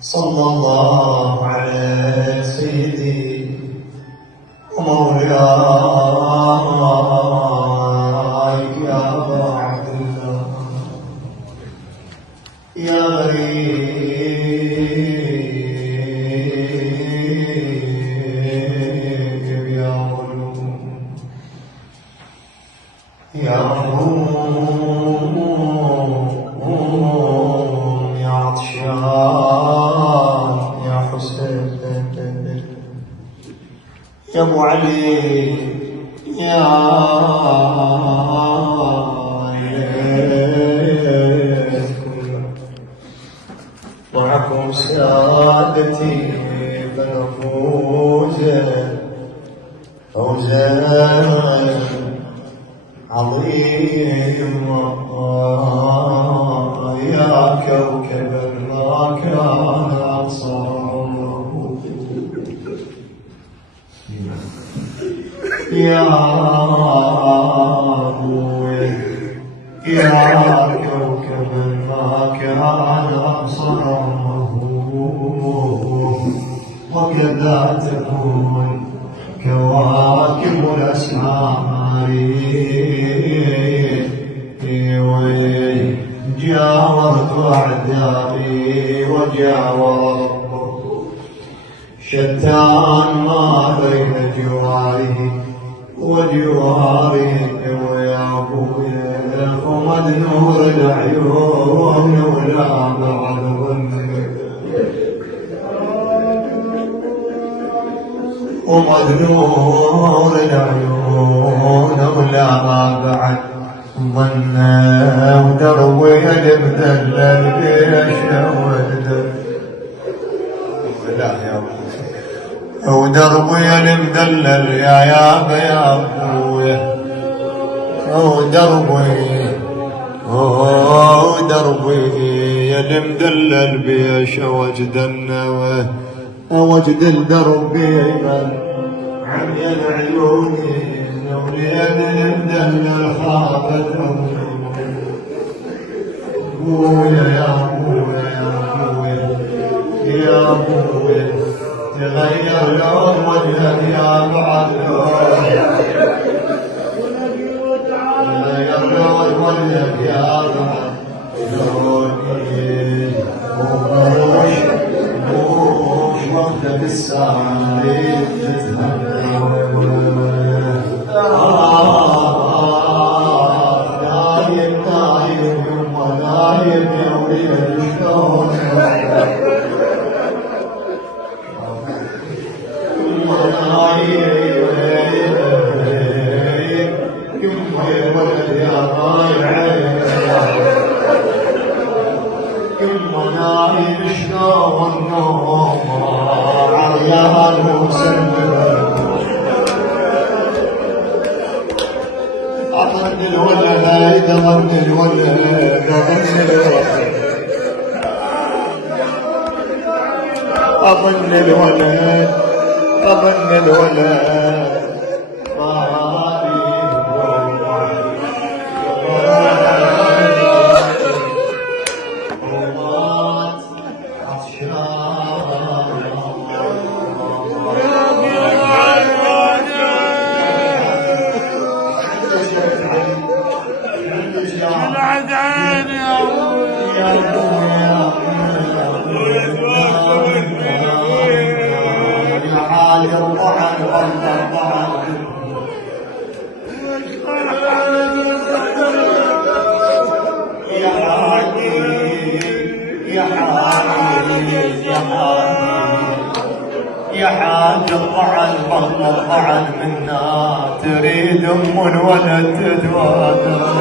صلى الله على سيدي ومولاي يا أبا عبد الله يا غريب يا مظلوم يا مظلوم يا عطشان يا حسين يا ابو علي يا معكم سادتي فنفوز فوزا عظيما يا كوكبا ما كان أبصاره يا أبوي يا كوكبا ما كان أبصاره وكذا تكون كواكب الأسماء جاورت أعدائي وجاورت شتان ما بين جواره وجواره ويا أبويا فمد نور العيون ولا بعد ومد نور العيون ولا بعد ظنه ودروي المذلل بيشود ودربي المذلل يا ابويا ودربي المذلل بيشود النوى وجد الدرب من عمي العيون وليد المذلل خافت ابويا يا ابويا يا ابويا تغير لون وجهك يا بعد تغير لون وجهك يا بعد لوني وش وقت بالسعيد نايم يما نايم يا وليد شلون أظن الولد أظن الولد أظن الولد أظن الولد يا حاج الطعن بطل الطعن منا تريد ام ولد تتواتر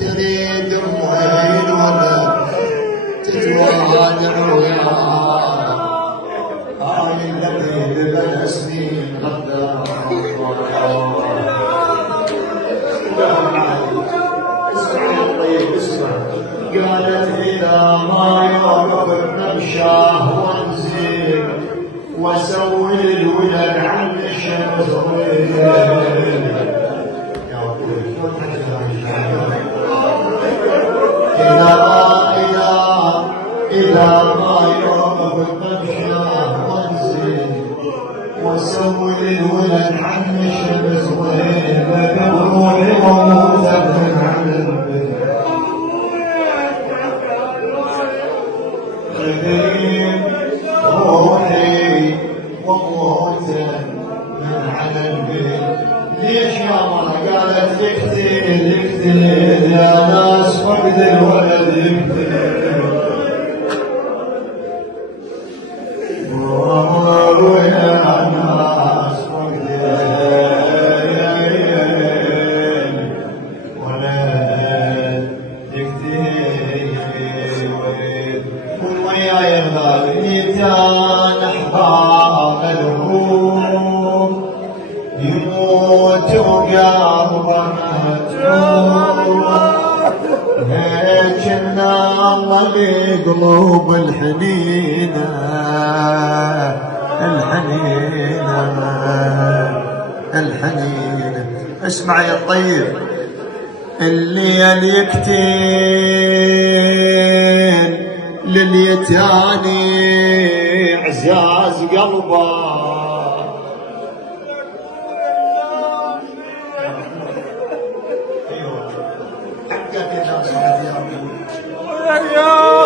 تريد ام ولد تتواتر قالت إذا ما يوقف الشاه وسوي الولد عن الشمس وين يا ابوي شلون إذا ما يوم بالممشى وانزل وسوي الولد عن الشمس وين بروحي وموتى من عمل غدير روحي وموتى من على البيت. ليش يا ما قالت اقتل يا ناس فقد الولد يقتل ويا ناس فقد ولد يقتل ويا الغالي كان احباب الروم يموت وقلبه مجروح هيجنا الله بقلوب الحنينة الحنينة. اسمع يا الطيب الليل يكتين لليتاني عزاز قلبه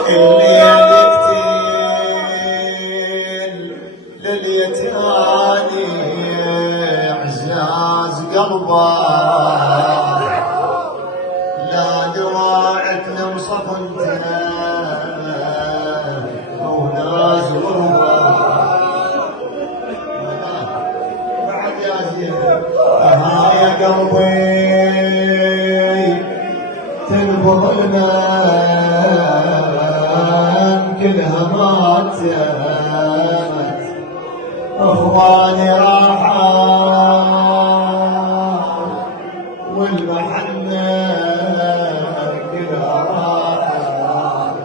الليل يكتين لليتاني عزاز قلبه لا دواعك نوصف انتنا وناس غربة بعد يا زين يا قلبي تنبض الماء كلها مات اخواني راحوا والمحنة كلها راحت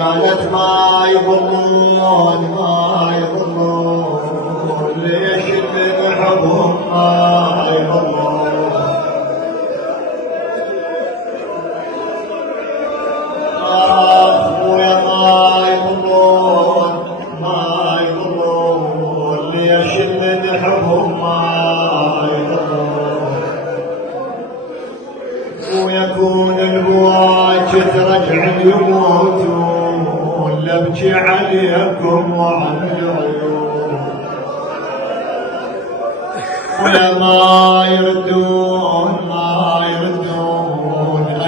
قالت ما يضلون ليش اللي نحبهم ما يضلون اخويا ما يضلون ليش اللي نحبهم ما يضلون ويكون البواج ترجع يموتون لابكي عليكم وعن العيون ولا ما يردون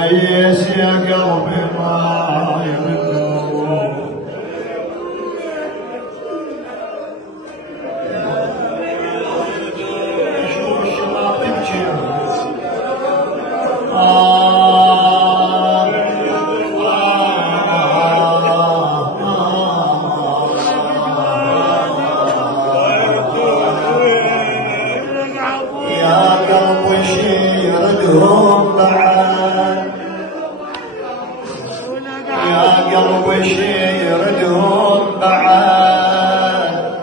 ايس يا قلبي ما يردون شوف الشباب تبكي يا قلبي شيردهم بعد يا قلبي شيردهم بعد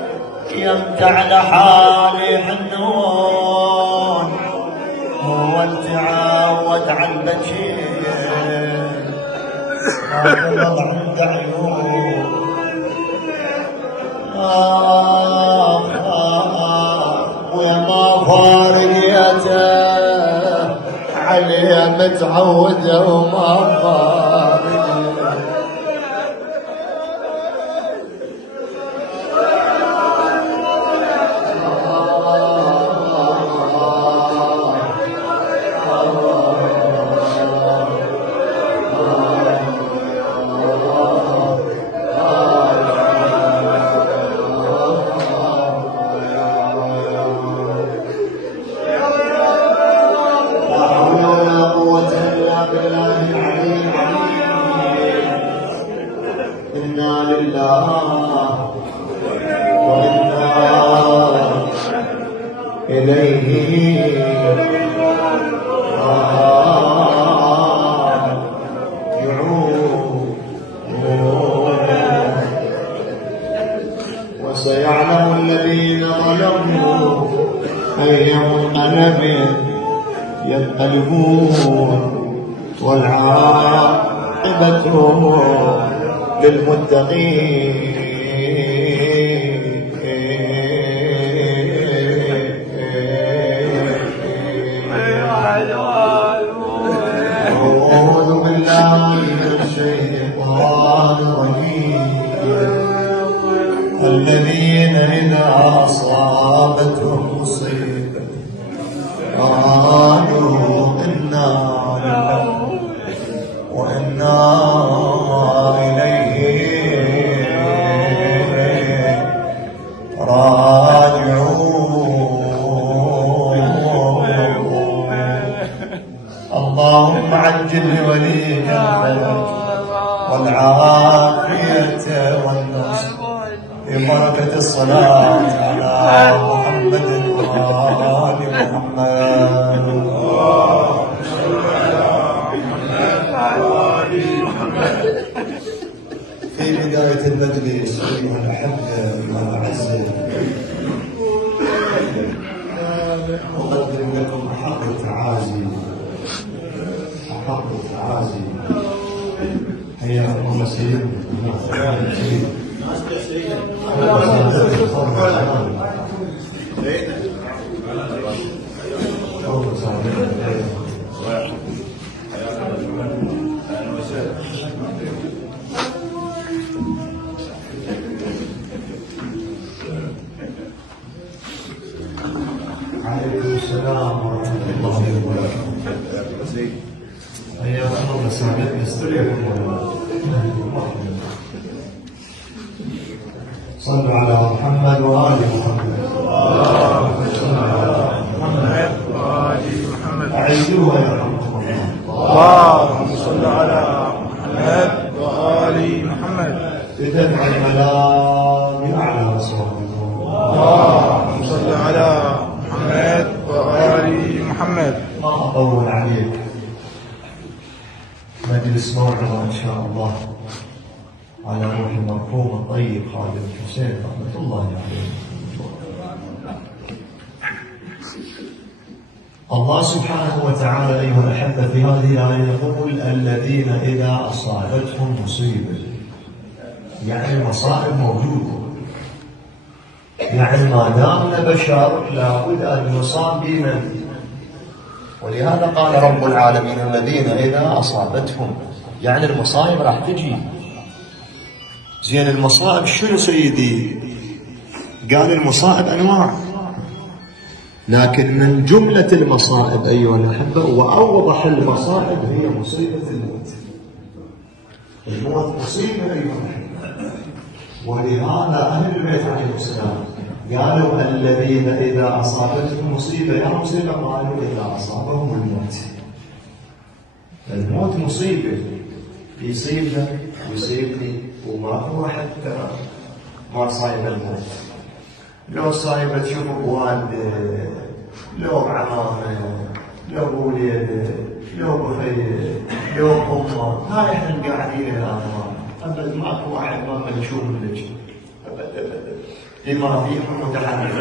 يمتع لحالي حنون هو انت عود عن بشير ما عند عيون ويا ما فارقيته عليه متعوده وما فارقيته الغالبون والعاقبة للمتقين. أعوذ بالله من الشيطان الرجيم. الذين إذا أصابتهم مصيبة قالوا إنا لله وإنا إليه راجعون. اللهم عجل لوليك الخير والعافية والنصر ببركة الصلاة على محمد وآل محمد. في بداية المجلس أيها الأحبة والأعزة أقدم لكم أحق التعازي حياكم سيدنا. عليكم السلام ورحمة الله وبركاته. حياكم الله سعادتنا استريكم. صلوا على محمد وآل محمد. أعيدوها يرحمكم الله. اللهم صل على محمد وآل محمد. بدفع الملام أعلى صوتكم. اللهم صل على محمد وآل محمد. ما أطول عليك، مجلس موعظة إن شاء الله على روح المرحوم الطيب خالد الحسين رحمة الله عليه. الله سبحانه وتعالى أيها الأحبة في هذه الآية يقول الذين إذا أصابتهم مصيبة، يعني المصائب موجودة، يعني ما دامنا بشر لابد أن يصاب بمن. ولهذا قال رب العالمين الذين إذا أصابتهم، يعني المصائب راح تجي. زين المصائب شنو سيدي؟ قال المصائب أنواع، لكن من جملة المصائب أيها الأحبة وأوضح المصائب هي مصيبة الموت. الموت مصيبة أيها الأحبة. ولهذا أهل البيت عليهم السلام قالوا الذين إذا أصابتهم مصيبة، يا مصيبة قالوا إذا أصابهم الموت. الموت مصيبة، يصيبنا ويصيبني وما هو حتى ما صايب الموت. لو صايبة تشوف والده، لو عمامه، لو وليده، لو بخيه، لو أمه، هاي احنا قاعدين الآن أبد ماكو واحد ما نشوف لك أبد لما فيهم متحرك.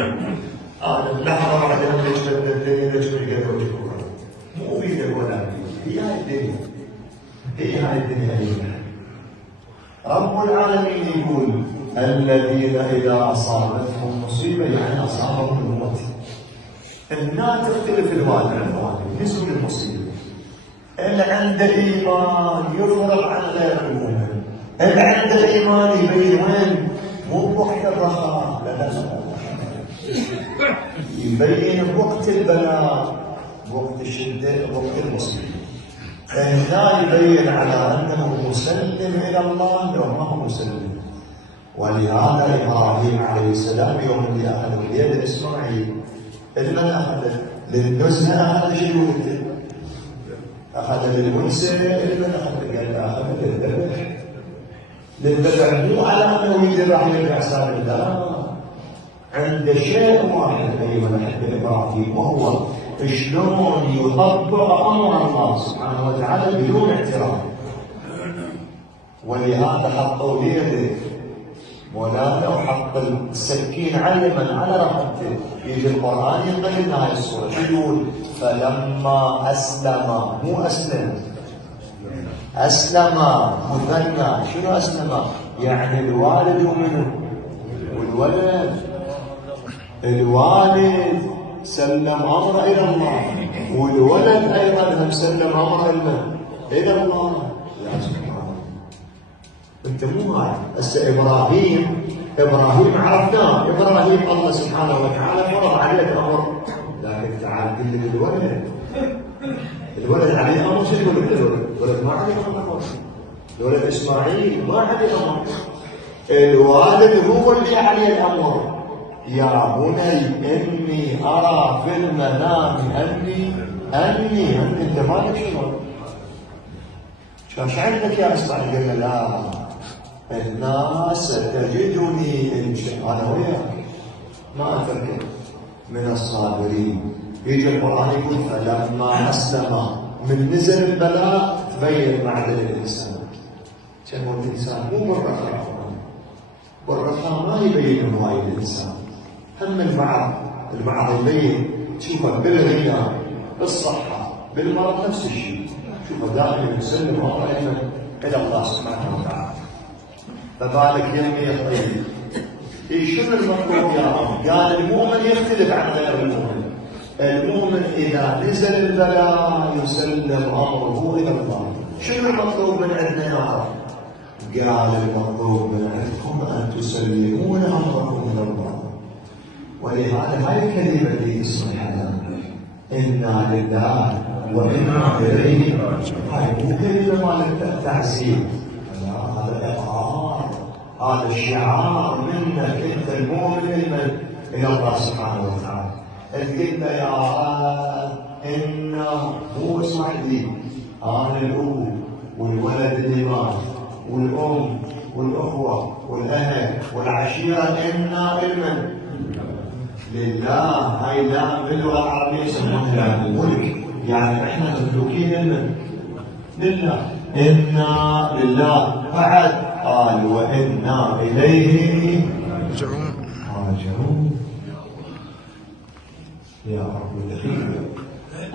أنا اللحظة بعدها نجد الدنيا نجد القدر مو في ولا هي هاي الدنيا، هي هاي الدنيا أيها. رب العالمين يقول الذين إذا أصابتهم مصيبة، يعني أصابهم الموت. الناس تختلف الوالد عن الوالد نسبة المصيبة. اللي عنده إيمان يفرض عن غير المؤمن، اللي عنده إيمان يبين وين مو بوقت الرخاء، لا يبين بوقت البلاء، وقت الشدة، وقت المصيبة. لا يبين على أنه مسلم إلى الله لو ما هو مسلم. ولهذا إبراهيم عليه السلام يوم اللي أخذ وليد إسماعيل، لمن أخذ؟ للنزهة أخذ شنو؟ أخذ للأنثى، لمن أخذ؟ قال أخذ للذبح. للذبح مو على أنه يذبح يرجع سالم، لا، عند شيء واحد أيها الأحبة إبراهيم، وهو شلون يطبق أمر الله سبحانه وتعالى بدون اعتراض. ولهذا حطوا بيده ولا لو حط السكين على اليمن على رقبته. يجي القرآن ينقل لنا هاي الصورة شو يقول؟ فلما أسلم، مو أسلم، أسلم مثنى. شنو أسلم؟ يعني الوالد ومنه والولد. الوالد سلم أمره إلى الله، والولد أيضا هم سلم أمره إلى الله. يا سبحان، أنت مو هاي. هسه إبراهيم عرفناه، إبراهيم الله سبحانه وتعالى فرض عليه أمر، لكن تعال قل لي الولد عليه أمر. شو يقول الولد ما عليه أمر. الولد إسماعيل ما عليه أمر، الوالد هو اللي عليه الأمر. يا بني إني أرى في المنام أني أنت مالك شو عندك يا إسماعيل؟ قال له لا، الناس ستجدني إن شاء أنا وياك ما أترك من الصابرين. يجي القرآن يقول فلما أسلم، من نزل البلاء تبين معدن الإنسان. كان الإنسان مو بالرخاء، والرخاء ما يبين هواي الإنسان. هم البعض يبين، تشوفه بالغنى بالصحة بالمرض نفس الشيء، تشوفه دائما يسلم أمره إلى الله سبحانه وتعالى. فذلك ينمي الطيب. شنو المطلوب يا رب؟ قال المؤمن يختلف عن غير المؤمن. المؤمن إذا نزل البلاء يسلم أمره إلى الله. شنو المطلوب من عندنا يا رب؟ قال المطلوب من عندكم أن تسلمون أمركم إلى الله. ولهذا هاي الكلمة اللي اسمها إنا لله وإنا إليه، هاي مو كلمة مال تعزيز، هذا إقرار، هذا الشعار منك أنت المؤمن إلى الله سبحانه وتعالى. قلت يا رب إنه هو اسمح لي، أنا الأب والولد اللي مات والأم والأخوة والأهل والعشيرة، إنا المن لله. هاي لا باللغة العربية يسمونها الملك، يعني احنا مملوكين المن لله. إنا لله. بعد قال وإنا إليه راجعون. يا رب الدخيل،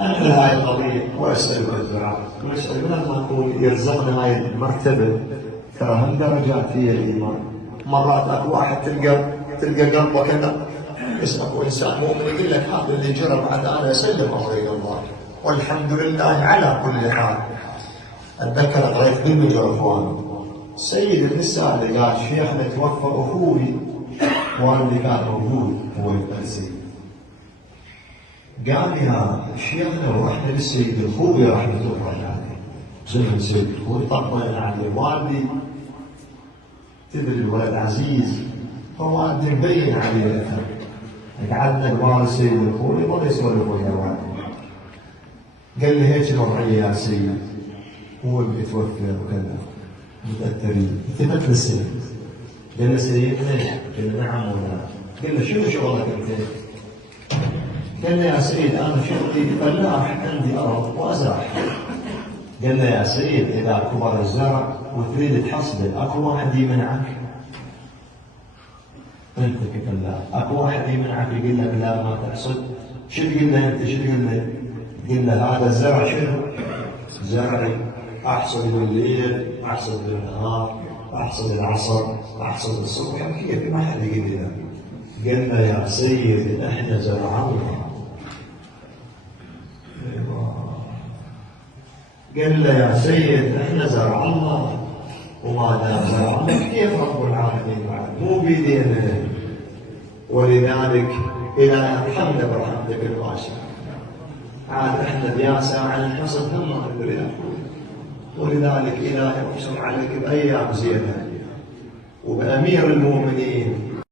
أنقل هاي القضية وأسألك الدعاء، وأسأل من الله يقول يرزقنا هاي المرتبة. ترى هم درجات في الإيمان. مرات أكو واحد تلقى قلبه كذا، اسمه إنسان مؤمن يقول لك هذا اللي جرب عاد أنا أسلم أمري إلى الله والحمد لله على كل حال. أتذكر قريت بالميكروفون سيد النساء اللي قال شيخنا توفى أخوي وأنا اللي كان موجود هو السيد. قال يا شيخنا ورحنا للسيد الخوي رحمة الله عليه، زمن السيد الخوي طبعا عليه والدي، تدري الولد عزيز، فوالدي مبين عليه الأثر. قعدنا قبال السيد الخوي ولا يسولف ويا والدي. قال لي هيك الوضعية يا سيد، هو اللي توفى وكذا متأثرين. التفت للسيد قال له سيدنا، قال له نعم ولا؟ قال له شنو شغلك انت؟ قال له يا سيد انا شغلي فلاح، عندي ارض وازرع. قال له يا سيد اذا كبر الزرع وتريد تحصده اكو واحد يمنعك؟ انت كفلاح اكو واحد يمنعك يقول لك لا ما تحصد؟ شو تقول له انت؟ شو تقول له؟ تقول له هذا الزرع شنو؟ زرعي، احصد بالليل، احصد بالنهار، احصد العصر، احصد الصبح، كيف؟ ما حد يقول لي. قال له يا سيد احنا زرعنا. قال له يا سيد احنا زرع الله، وما دام زرع الله كيف رب العالمين بعد؟ مو بيدينا. ولذلك الى رحمنا برحمتك الواسعه. عاد احنا بياسه عن الحصد هم ما نقدر يا اخوي. ولذلك الهي اقسم عليك بايام زينه وبامير المؤمنين